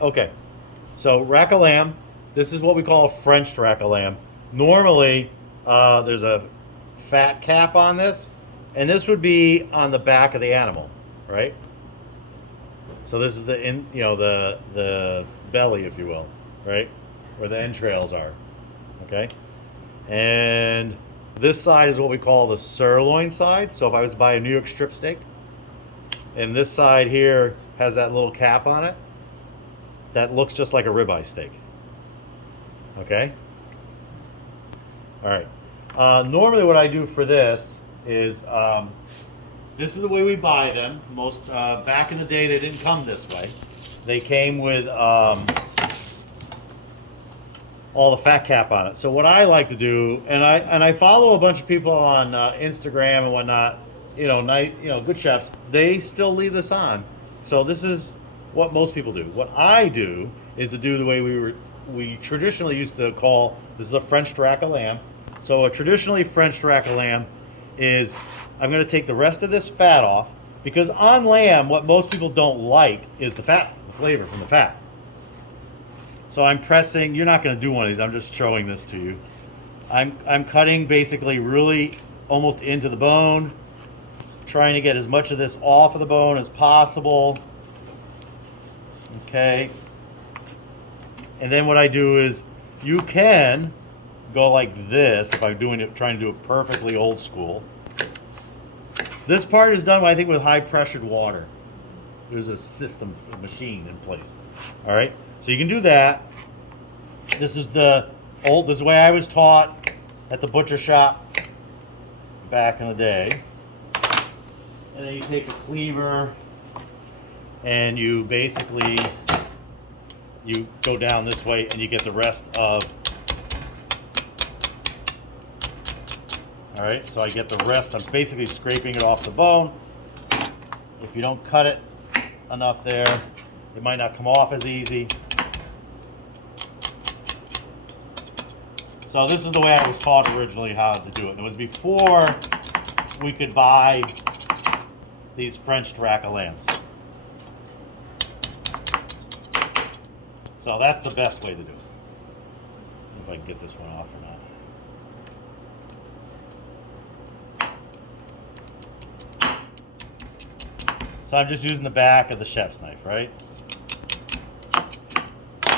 Okay, so rack of lamb. This is what we call a French rack of lamb. Normally, there's a fat cap on this, and this would be on the back of the animal, right? So this is the belly, if you will, right, where the entrails are. Okay, and this side is what we call the sirloin side. So if I was to buy a New York strip steak, and this side here has that little cap on it, that looks just like a ribeye steak. Okay. All right. Normally, what I do for this is this is the way we buy them. Most back in the day, they didn't come this way. They came with all the fat cap on it. So what I like to do, and I follow a bunch of people on Instagram and whatnot. Good chefs. They still leave this on. So this is what most people do. What I do is to do the way we traditionally used to call this is a French rack of lamb. So a traditionally French rack of lamb is I'm going to take the rest of this fat off because on lamb, what most people don't like is the fat, the flavor from the fat. So I'm pressing. You're not going to do one of these. I'm just showing this to you. I'm cutting basically really almost into the bone, trying to get as much of this off of the bone as possible. Okay. And then what I do is you can go like this if I'm trying to do it perfectly old school. This part is done, I think, with high pressured water. There's a system, a machine in place. All right. So you can do that. This is this is the way I was taught at the butcher shop back in the day. And then you take a cleaver and you basically you go down this way and you get the rest of. All right, so I get the rest. I'm basically scraping it off the bone. If you don't cut it enough there, it might not come off as easy. So this is the way I was taught originally how to do it. It was before we could buy these French rack of lambs. So that's the best way to do it. If I can get this one off or not. So I'm just using the back of the chef's knife, right?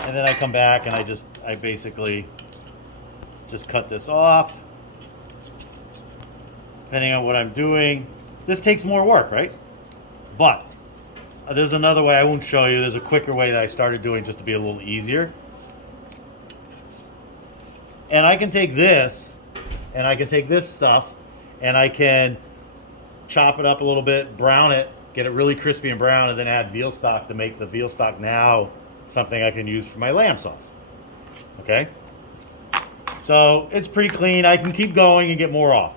And then I come back and I basically just cut this off. Depending on what I'm doing. This takes more work, right? But there's another way I won't show you. There's a quicker way that I started doing just to be a little easier. And I can take this, and I can take this stuff, and I can chop it up a little bit, brown it, get it really crispy and brown, and then add veal stock to make the veal stock now something I can use for my lamb sauce. Okay? So it's pretty clean. I can keep going and get more off.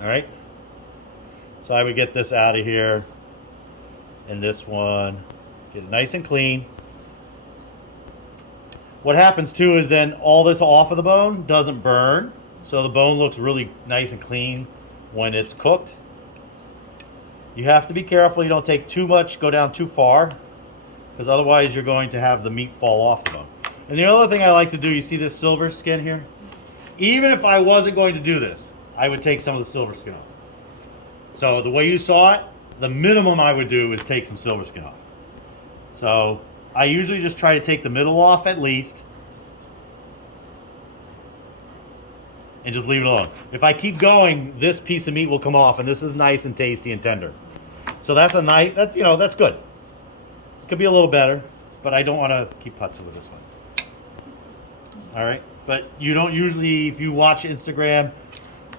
All right? So I would get this out of here. And this one, get it nice and clean. What happens too is then all this off of the bone doesn't burn. So the bone looks really nice and clean when it's cooked. You have to be careful you don't take too much, go down too far, because otherwise you're going to have the meat fall off the bone. And the other thing I like to do, you see this silver skin here? Even if I wasn't going to do this, I would take some of the silver skin off. So the way you saw it, the minimum I would do is take some silver skin off. So I usually just try to take the middle off at least and just leave it alone. If I keep going, this piece of meat will come off, and this is nice and tasty and tender. So that's a nice, that's good. It could be a little better, but I don't want to keep putzing with this one. All right, but you don't usually, if you watch Instagram,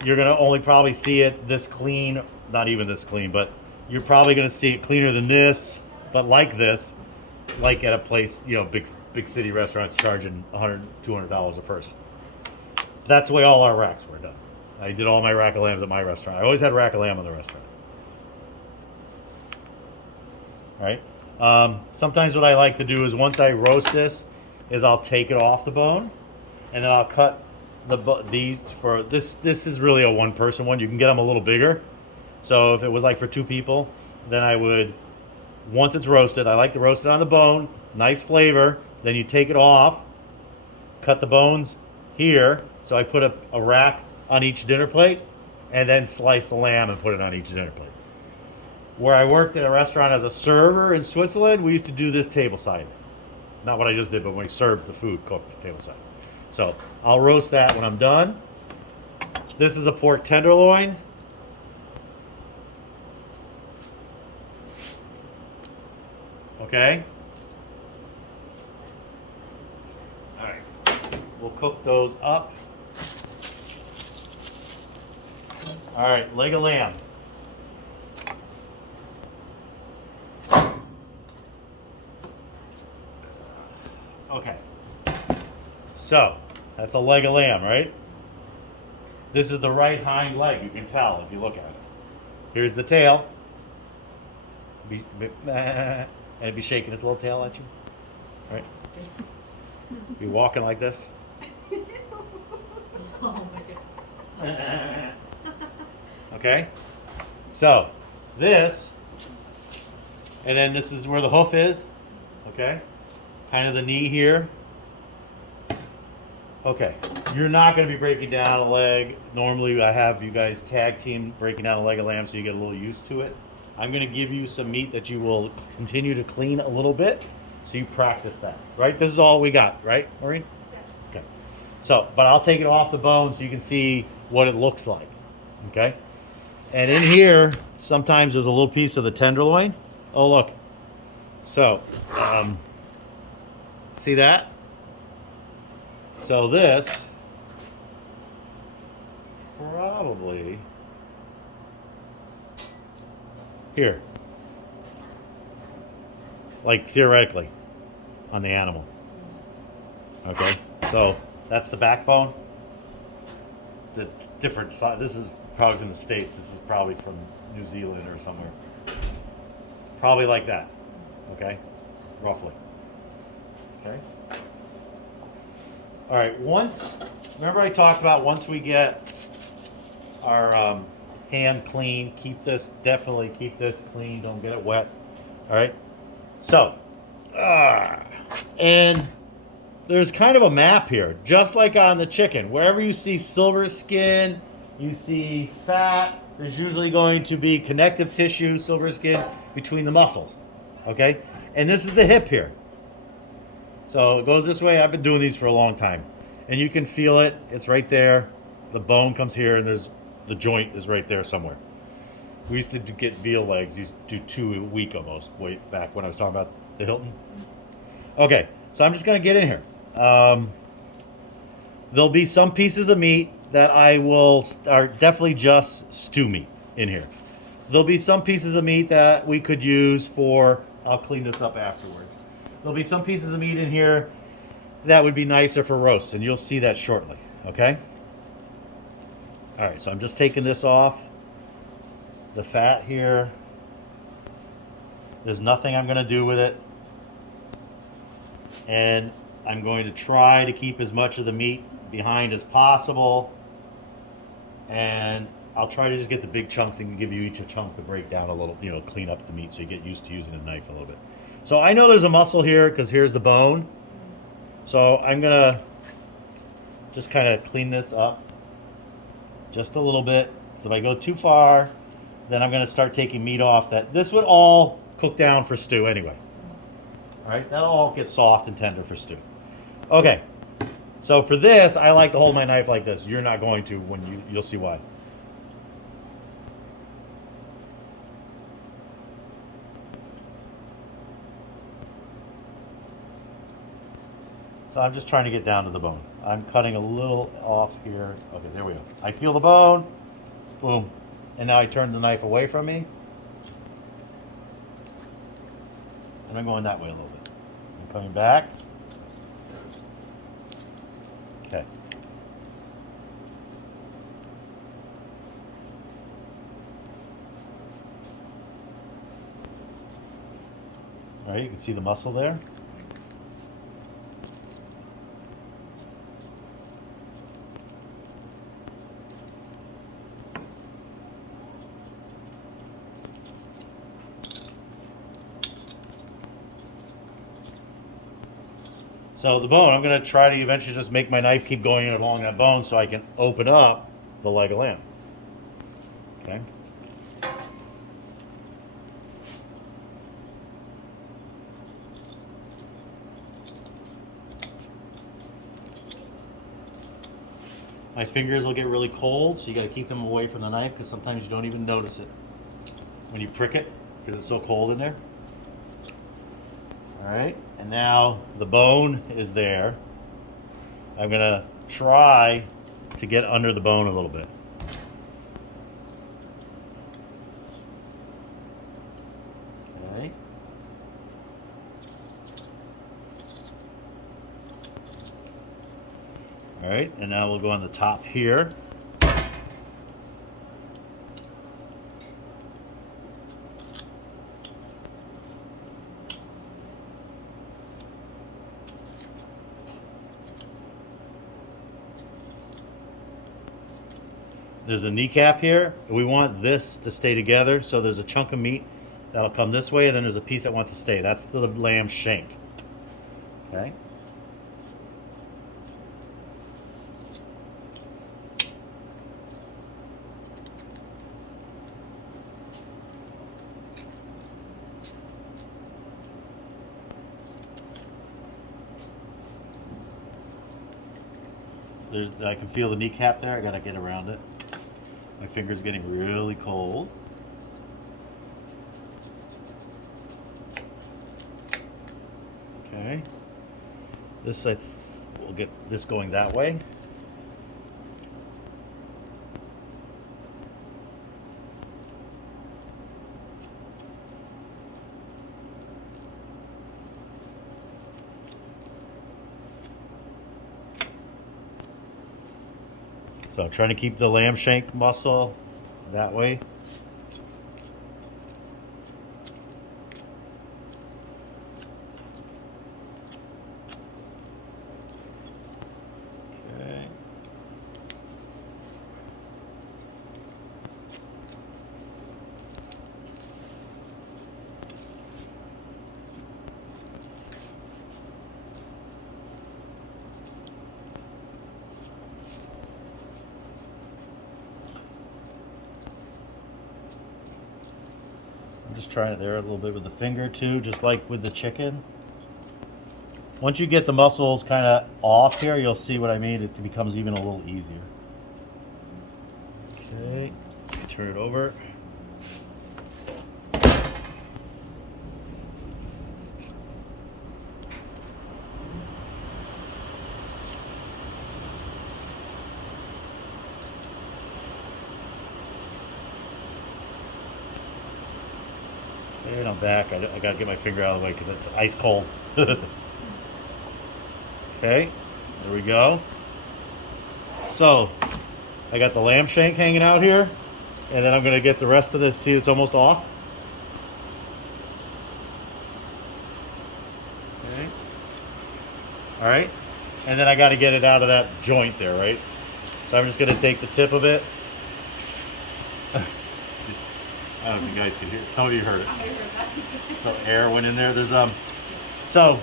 you're gonna only probably see it this clean, not even this clean, but you're probably gonna see it cleaner than this, but like this, like at a place, big city restaurants charging $100, $200 a person. That's the way all our racks were done. I did all my rack of lambs at my restaurant. I always had rack of lamb in the restaurant. All right. Sometimes what I like to do is once I roast this, is I'll take it off the bone, and then I'll cut these for this. This is really a one-person one. You can get them a little bigger. So if it was like for two people, then I would Once it's roasted, I like to roast it on the bone, nice flavor. Then you take it off, cut the bones here. So I put a rack on each dinner plate, and then slice the lamb and put it on each dinner plate. Where I worked at a restaurant as a server in Switzerland, we used to do this tableside. Not what I just did, but when we served the food cooked tableside. So I'll roast that when I'm done. This is a pork tenderloin. Okay. All right. We'll cook those up. All right, leg of lamb. Okay. So, that's a leg of lamb, right? This is the right hind leg, you can tell if you look at it. Here's the tail. And it'd be shaking its little tail at you. Right? Be walking like this. Oh my god. Okay? So, this, and then this is where the hoof is. Okay? Kind of the knee here. Okay, you're not going to be breaking down a leg. Normally I have you guys tag team breaking down a leg of lamb so you get a little used to it. I'm going to give you some meat that you will continue to clean a little bit so you practice that, right? This is all we got, right, Maureen? Yes. Okay. So, but I'll take it off the bone so you can see what it looks like, okay? And in here, sometimes there's a little piece of the tenderloin. Oh, look. So, see that? So this probably here, like theoretically, on the animal. Okay, so that's the backbone. The different side. This is probably from the States. This is probably from New Zealand or somewhere. Probably like that. Okay, roughly. Okay. All right, remember I talked about once we get our hand clean, definitely keep this clean, don't get it wet. All right, so, and there's kind of a map here, just like on the chicken. Wherever you see silver skin, you see fat, there's usually going to be connective tissue, silver skin, between the muscles, okay? And this is the hip here. So it goes this way. I've been doing these for a long time. And you can feel it. It's right there. The bone comes here, and the joint is right there somewhere. We used to get veal legs. We used to do 2 a week almost, way back when I was talking about the Hilton. Okay, so I'm just going to get in here. There'll be some pieces of meat that are definitely just stew meat in here. There'll be some pieces of meat that we could use I'll clean this up afterwards. There'll be some pieces of meat in here that would be nicer for roasts, and you'll see that shortly, okay? All right, so I'm just taking this off. The fat here. There's nothing I'm going to do with it. And I'm going to try to keep as much of the meat behind as possible. And I'll try to just get the big chunks and give you each a chunk to break down a little, clean up the meat so you get used to using a knife a little bit. So I know there's a muscle here because here's the bone. So I'm going to just kind of clean this up just a little bit. So if I go too far, then I'm going to start taking meat off. This would all cook down for stew anyway. All right, that'll all get soft and tender for stew. Okay, so for this, I like to hold my knife like this. You're not going to you'll see why. So I'm just trying to get down to the bone. I'm cutting a little off here. Okay, there we go. I feel the bone. Boom. And now I turn the knife away from me. And I'm going that way a little bit. I'm coming back. Okay. All right, you can see the muscle there. So the bone, I'm going to try to eventually just make my knife keep going along that bone so I can open up the leg of lamb. Okay. My fingers will get really cold, so you got to keep them away from the knife because sometimes you don't even notice it when you prick it because it's so cold in there. All right, and now the bone is there. I'm gonna try to get under the bone a little bit. Okay. All right, and now we'll go on the top here. There's a kneecap here. We want this to stay together, so there's a chunk of meat that'll come this way, and then there's a piece that wants to stay. That's the lamb shank. Okay. I can feel the kneecap there. I gotta get around it. My finger's getting really cold. Okay. We'll get this going that way. So I'm trying to keep the lamb shank muscle that way. Okay. I'm just trying it there a little bit with the finger too, just like with the chicken. Once you get the muscles kind of off here, you'll see what I mean. It becomes even a little easier. Okay, turn it over. And I'm back. I gotta get my finger out of the way because it's ice cold. Okay, there we go. So, I got the lamb shank hanging out here, and then I'm gonna get the rest of this. See, it's almost off. Okay. All right, and then I got to get it out of that joint there, right? So I'm just gonna take the tip of it. I don't know if you guys can hear it. Some of you heard it. I heard that. So air went in there. So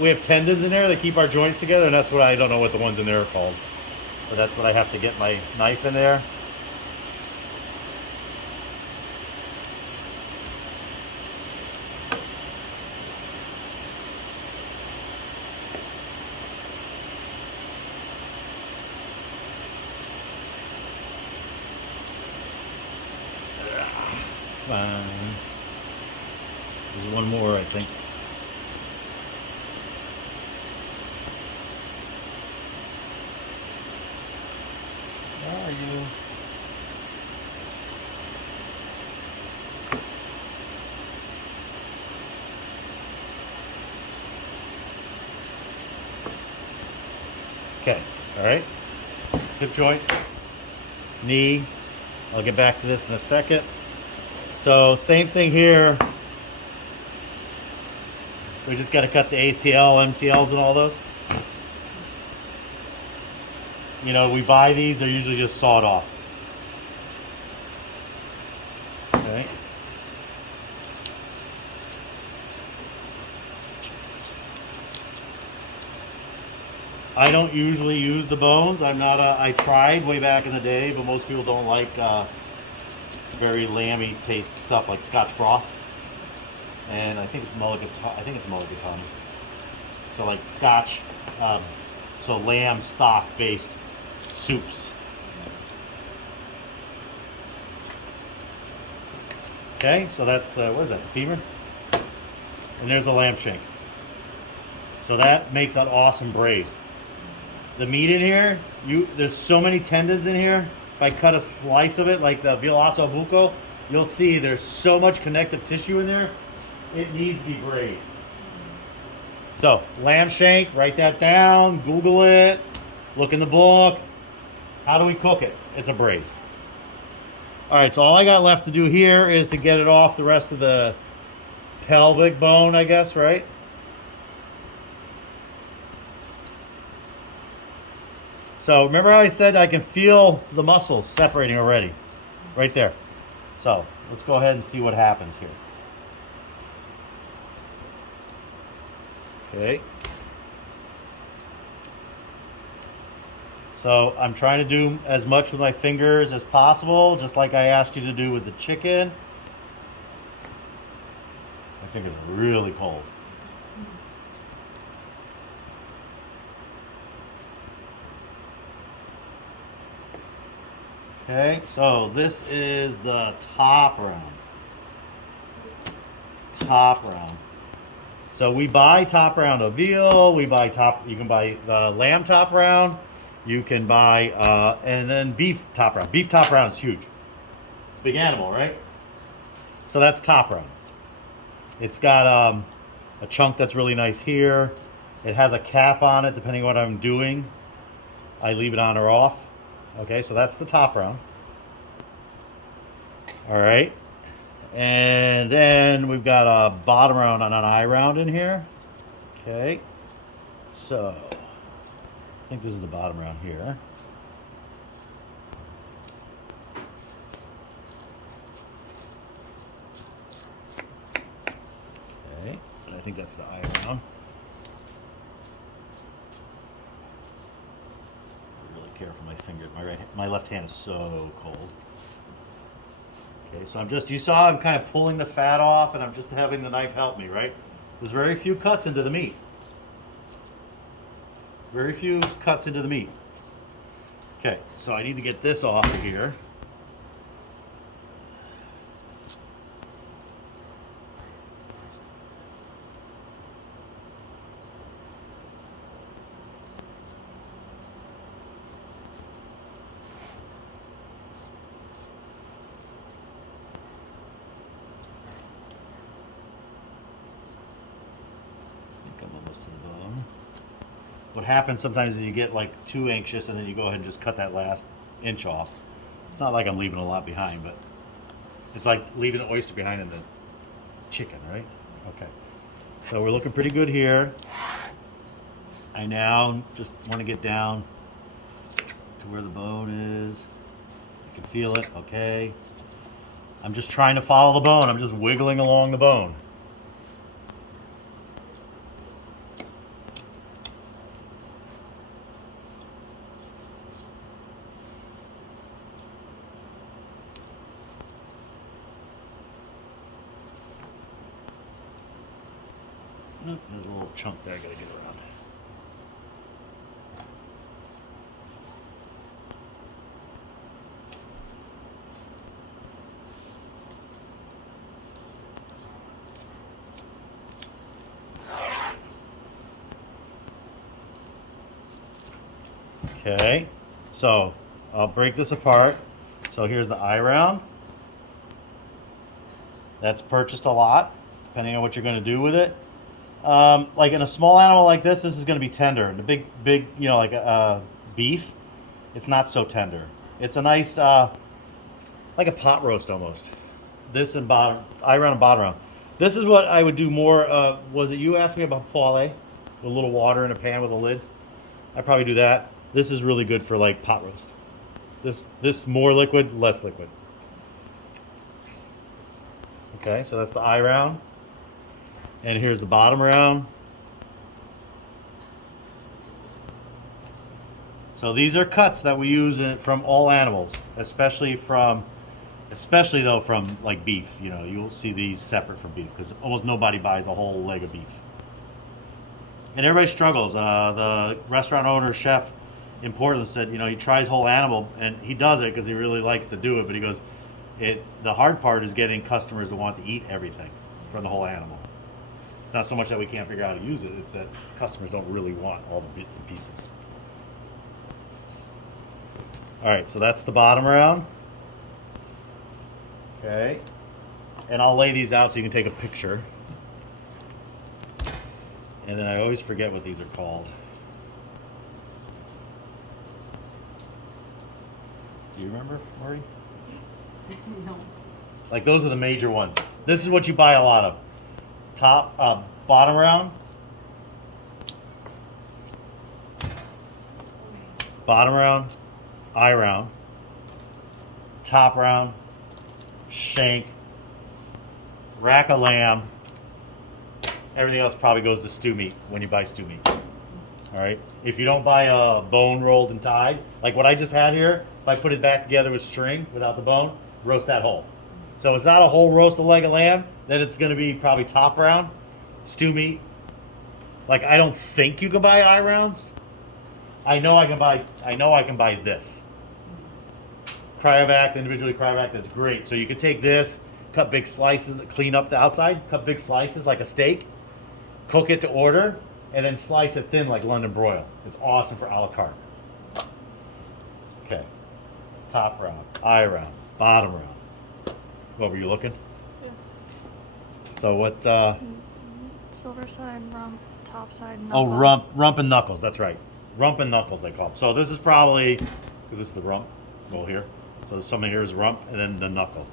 we have tendons in there that keep our joints together, and that's what I don't know what the ones in there are called. But that's what I have to get my knife in there. There's one more, I think. Where are you? Okay, all right. Hip joint, knee. I'll get back to this in a second. So same thing here. We just got to cut the ACL, MCLs, and all those. You know, we buy these; they're usually just sawed off. Okay. I don't usually use the bones. I'm not a. I tried way back in the day, but most people don't like very lamby taste stuff like Scotch broth, and I think it's mulligatawny. I think it's mulligatawny. So like Scotch, um, so lamb stock based soups. Okay, so that's the what is that? The femur, and there's a lamb shank. So that makes an awesome braise. The meat in here, there's so many tendons in here. If I cut a slice of it, like the veal osso buco, you'll see there's so much connective tissue in there. It needs to be braised. So, lamb shank, write that down, Google it, look in the book. How do we cook it? It's a braise. All right, so all I got left to do here is to get it off the rest of the pelvic bone, I guess, right? So remember how I said I can feel the muscles separating already? Right there. So let's go ahead and see what happens here. Okay. So I'm trying to do as much with my fingers as possible, just like I asked you to do with the chicken. My fingers are really cold. Okay, so this is the top round. Top round. So we buy top round of veal. We buy you can buy the lamb top round. You can buy, and then beef top round. Beef top round is huge. It's a big animal, right? So that's top round. It's got a chunk that's really nice here. It has a cap on it depending on what I'm doing. I leave it on or off. Okay, so that's the top round. All right. And then we've got a bottom round and an eye round in here. Okay. So, I think this is the bottom round here. Okay. And I think that's the eye round. Careful, my finger, my left hand is so cold. Okay, so you saw I'm kind of pulling the fat off, and I'm just having the knife help me, right? There's very few cuts into the meat. Very few cuts into the meat. Okay, so I need to get this off of here. To the bone. What happens sometimes is you get like too anxious and then you go ahead and just cut that last inch off. It's not like I'm leaving a lot behind, but it's like leaving the oyster behind in the chicken, right? Okay. So we're looking pretty good here. I now just want to get down to where the bone is. I can feel it, okay. I'm just trying to follow the bone. I'm just wiggling along the bone. There's a little chunk there I gotta get around. Okay, so I'll break this apart. So here's the eye round. That's purchased a lot, depending on what you're going to do with it. Like in a small animal like this is going to be tender. In a big, you know, like beef, it's not so tender. It's a nice, like a pot roast almost. This and bottom, eye round and bottom round. This is what I would do more. Was it you asked me about poêlée? With a little water in a pan with a lid. I'd probably do that. This is really good for like pot roast. This more liquid, less liquid. Okay, so that's the eye round. And here's the bottom round. So these are cuts that we use from all animals, especially though from like beef. You know, you'll see these separate from beef because almost nobody buys a whole leg of beef. And everybody struggles. The restaurant owner, chef in Portland said, you know, he tries whole animal and he does it because he really likes to do it. But he goes, the hard part is getting customers to want to eat everything from the whole animal. It's not so much that we can't figure out how to use it. It's that customers don't really want all the bits and pieces. All right, so that's the bottom round. Okay. And I'll lay these out so you can take a picture. And then I always forget what these are called. Do you remember, Marie? No. Like those are the major ones. This is what you buy a lot of. Bottom round. Bottom round, eye round, top round, shank, rack of lamb. Everything else probably goes to stew meat when you buy stew meat. All right. If you don't buy a bone rolled and tied, like what I just had here, if I put it back together with string without the bone, roast that whole. So it's not a whole roast of leg of lamb. Then it's going to be probably top round, stew meat. Like I don't think you can buy eye rounds. I know I can buy this. Cryovac, individually cryovac, that's great. So you can take this, cut big slices, clean up the outside, cut big slices like a steak, cook it to order, and then slice it thin like London broil. It's awesome for a la carte. Okay. Top round, eye round, bottom round. What were you looking? Yeah. So what Silver side, rump, top side, knuckle. oh, rump and knuckles, that's right. Rump and knuckles, they call them. So this is probably, because this is the rump, roll here. So something here is rump, and then the knuckle.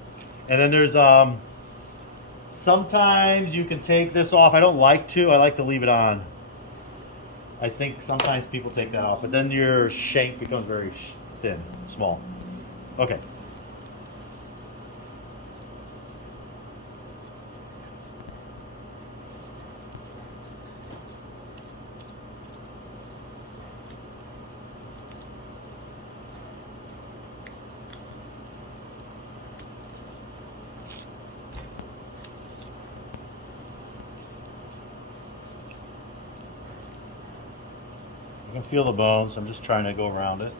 And then there's, sometimes you can take this off. I don't like to. I like to leave it on. I think sometimes people take that off. But then your shank becomes very thin, small. Okay. I can feel the bones. I'm just trying to go around it.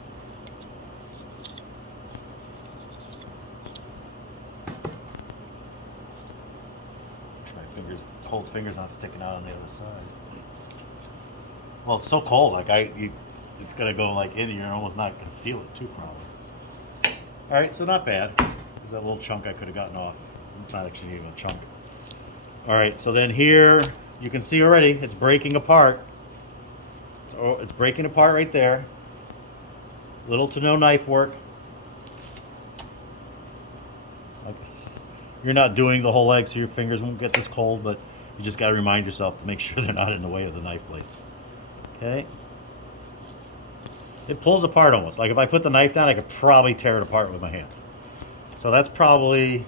My fingers, cold fingers, not sticking out on the other side. Well, it's so cold. Like it's gonna go like in. You're almost not gonna feel it too probably. All right, so not bad. There's that little chunk I could have gotten off. It's not actually even a chunk. All right, so then here you can see already it's breaking apart. It's breaking apart right there. Little to no knife work. You're not doing the whole leg, so your fingers won't get this cold, but you just got to remind yourself to make sure they're not in the way of the knife blade. Okay. It pulls apart almost. Like if I put the knife down, I could probably tear it apart with my hands. So that's probably,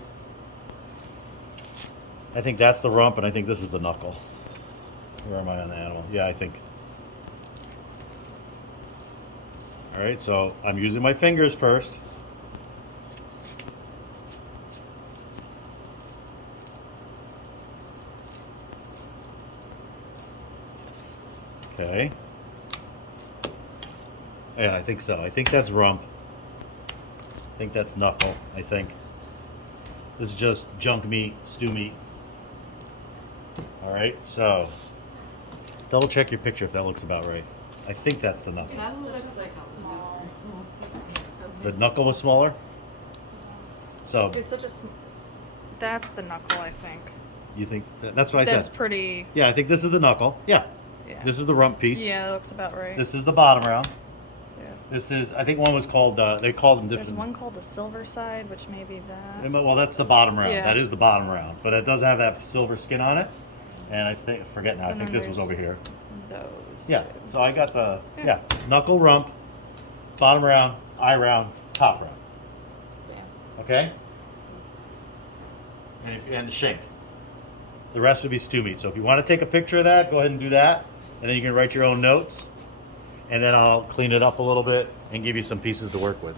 I think that's the rump, and I think this is the knuckle. Where am I on the animal? Yeah, I think. All right, so I'm using my fingers first. Okay. Yeah, I think so. I think that's rump. I think that's knuckle, I think. This is just junk meat, stew meat. All right, so double check your picture if that looks about right. I think that's the knuckle. That looks like small. The knuckle was smaller? So It's such a. That's the knuckle, I think. you think that's what I That's said? pretty. Yeah, I think this is the knuckle. Yeah. Yeah. This is the rump piece. Yeah, that looks about right. This is the bottom round. Yeah. This is, I think one was called, they called them different. There's one called the silver side, which may be that. Well, that's the bottom round. Yeah. That is the bottom round. But it does have that silver skin on it. And I think, forget now, I And think then this was over here. Those. Yeah. two. So I got the, Yeah. knuckle, rump, bottom round, eye round, top round. Yeah. Okay? And shank. The rest would be stew meat. So if you want to take a picture of that, go ahead and do that. And then you can write your own notes. and then I'll clean it up a little bit and give you some pieces to work with.